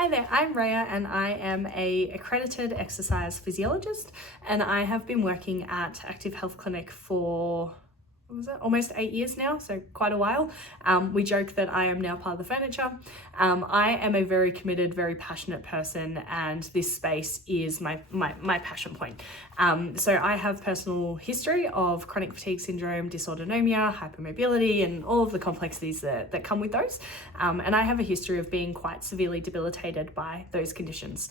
Hi there, I'm Raeya and I am an accredited exercise physiologist, and I have been working at Active Health Clinic for almost 8 years now, so quite a while. We joke that I am now part of the furniture. I am a very committed, very passionate person, and this space is my passion point. So I have personal history of chronic fatigue syndrome, dysautonomia, hypermobility, and all of the complexities that come with those. And I have a history of being quite severely debilitated by those conditions.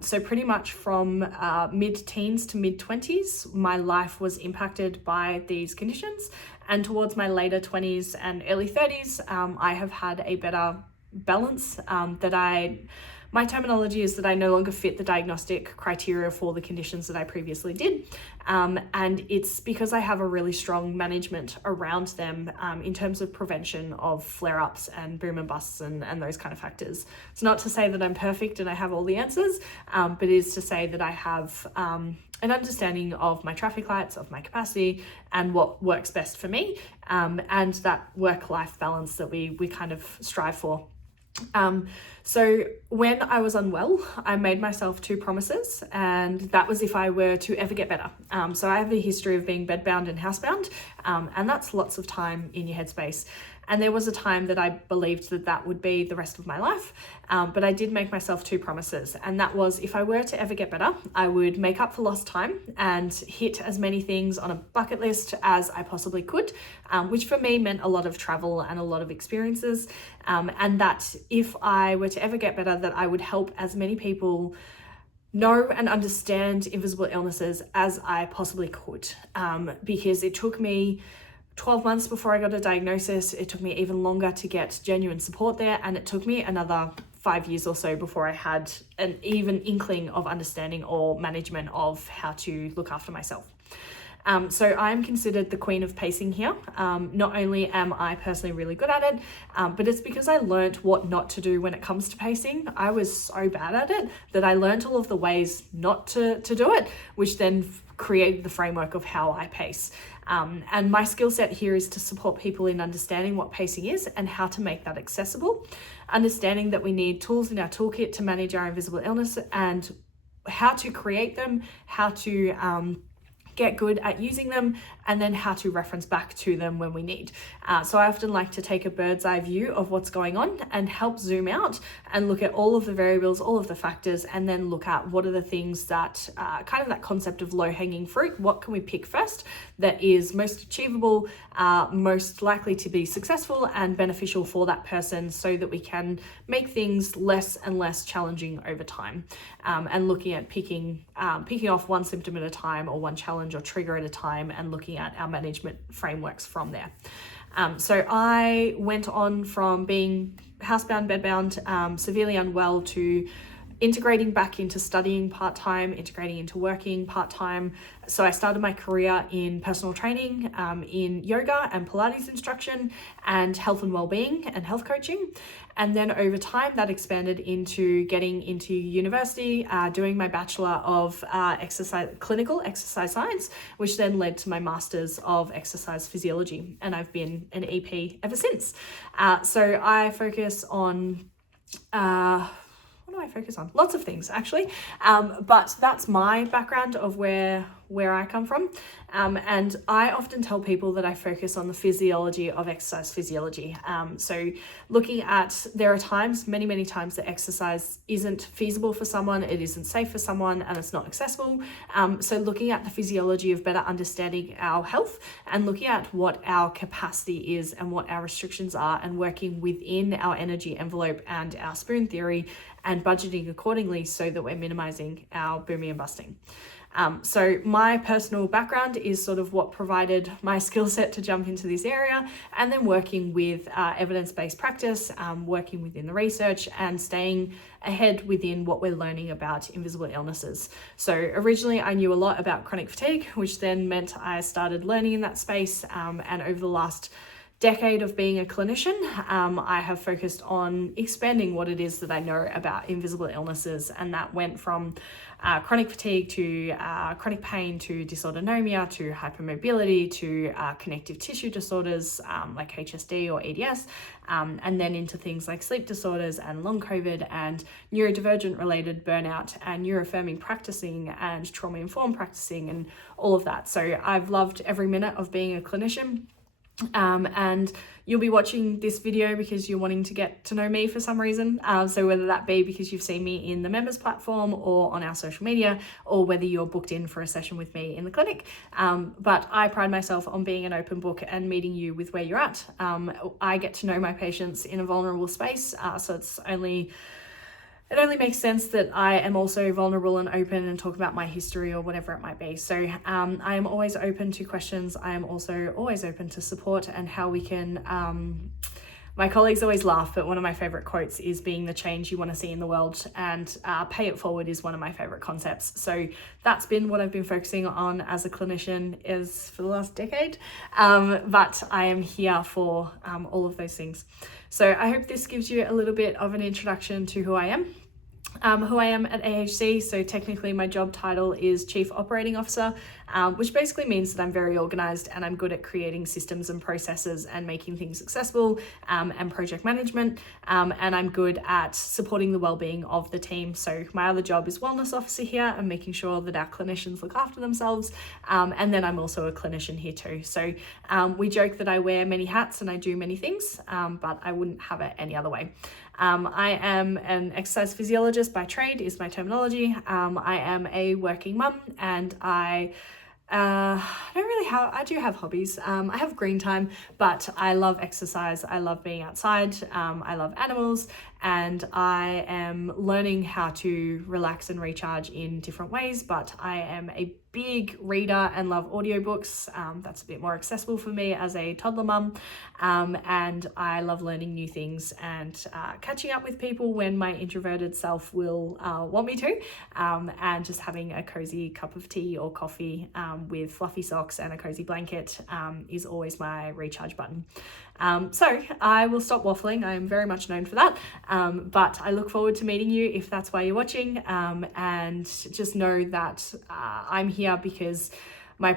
So pretty much from mid-teens to mid-20s, my life was impacted by these conditions. And towards my later 20s and early 30s, I have had a better balance. My terminology is that I no longer fit the diagnostic criteria for the conditions that I previously did. And it's because I have a really strong management around them in terms of prevention of flare-ups and boom and busts and those kind of factors. It's not to say that I'm perfect and I have all the answers, but it is to say that I have an understanding of my traffic lights, of my capacity, and what works best for me, and that work-life balance that we kind of strive for. So when I was unwell, I made myself 2 promises, and that was if I were to ever get better. So I have a history of being bedbound and housebound, and that's lots of time in your headspace. And there was a time that I believed that that would be the rest of my life, but I did make myself 2 promises, and that was if I were to ever get better, I would make up for lost time and hit as many things on a bucket list as I possibly could, which for me meant a lot of travel and a lot of experiences, and that if I were to ever get better, that I would help as many people know and understand invisible illnesses as I possibly could, because it took me 12 months before I got a diagnosis. It took me even longer to get genuine support there, and it took me another 5 years or so before I had an even inkling of understanding or management of how to look after myself. So I'm considered the queen of pacing here. Not only am I personally really good at it, but it's because I learnt what not to do when it comes to pacing. I was so bad at it that I learnt all of the ways not to do it, which then created the framework of how I pace. And my skill set here is to support people in understanding what pacing is and how to make that accessible, understanding that we need tools in our toolkit to manage our invisible illness and how to create them, how to get good at using them, and then how to reference back to them when we need. So I often like to take a bird's eye view of what's going on and help zoom out and look at all of the variables, all of the factors, and then look at what are the things that kind of that concept of low-hanging fruit. What can we pick first that is most achievable, most likely to be successful and beneficial for that person, so that we can make things less and less challenging over time, and looking at picking off one symptom at a time or one challenge or trigger at a time, and looking at our management frameworks from there. So I went on from being housebound, bedbound, severely unwell, to integrating back into studying part-time, integrating into working part-time. So I started my career in personal training, in yoga and Pilates instruction, and health and well-being and health coaching. And then over time that expanded into getting into university, doing my Bachelor of Clinical Exercise Science, which then led to my Master's of Exercise Physiology. And I've been an EP ever since. So I focus on what do I focus on? Lots of things, actually. But that's my background of where I come from. And I often tell people that I focus on the physiology of exercise physiology. So looking at, there are times, many times, that exercise isn't feasible for someone, it isn't safe for someone, and it's not accessible. So looking at the physiology of better understanding our health and looking at what our capacity is and what our restrictions are, and working within our energy envelope and our spoon theory, and budgeting accordingly so that we're minimizing our booming and busting. So my personal background is sort of what provided my skill set to jump into this area, and then working with evidence-based practice, working within the research, and staying ahead within what we're learning about invisible illnesses. So originally I knew a lot about chronic fatigue, which then meant I started learning in that space, and over the last decade of being a clinician, I have focused on expanding what it is that I know about invisible illnesses, and that went from chronic fatigue to chronic pain to dysautonomia to hypermobility to connective tissue disorders like HSD or EDS, and then into things like sleep disorders and long COVID and neurodivergent related burnout and neuroaffirming practicing and trauma-informed practicing and all of that. So I've loved every minute of being a clinician. And you'll be watching this video because you're wanting to get to know me for some reason. So whether that be because you've seen me in the members platform or on our social media, or whether you're booked in for a session with me in the clinic. But I pride myself on being an open book and meeting you with where you're at. I get to know my patients in a vulnerable space. So it only makes sense that I am also vulnerable and open and talk about my history or whatever it might be. So I am always open to questions. I am also always open to support and how we can, my colleagues always laugh, but one of my favorite quotes is being the change you want to see in the world, and pay it forward is one of my favorite concepts. So that's been what I've been focusing on as a clinician is for the last decade. But I am here for all of those things. So I hope this gives you a little bit of an introduction to who I am. Who I am at AHC. So technically my job title is Chief Operating Officer, which basically means that I'm very organized and I'm good at creating systems and processes and making things accessible, and project management. And I'm good at supporting the well-being of the team. So my other job is Wellness Officer here and making sure that our clinicians look after themselves. And then I'm also a clinician here too. So we joke that I wear many hats and I do many things, but I wouldn't have it any other way. I am an exercise physiologist by trade is my terminology. I am a working mum, and I do have hobbies. I have green time, but I love exercise. I love being outside. I love animals, and I am learning how to relax and recharge in different ways, but I am a big reader and love audiobooks. That's a bit more accessible for me as a toddler mum. And I love learning new things and catching up with people when my introverted self will want me to, and just having a cozy cup of tea or coffee with fluffy socks and a cozy blanket is always my recharge button. So I will stop waffling. I'm very much known for that. But I look forward to meeting you if that's why you're watching. And just know that I'm here because my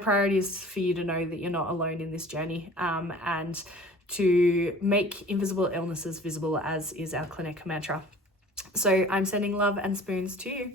priority is for you to know that you're not alone in this journey, and to make invisible illnesses visible, as is our clinic mantra. So I'm sending love and spoons to you.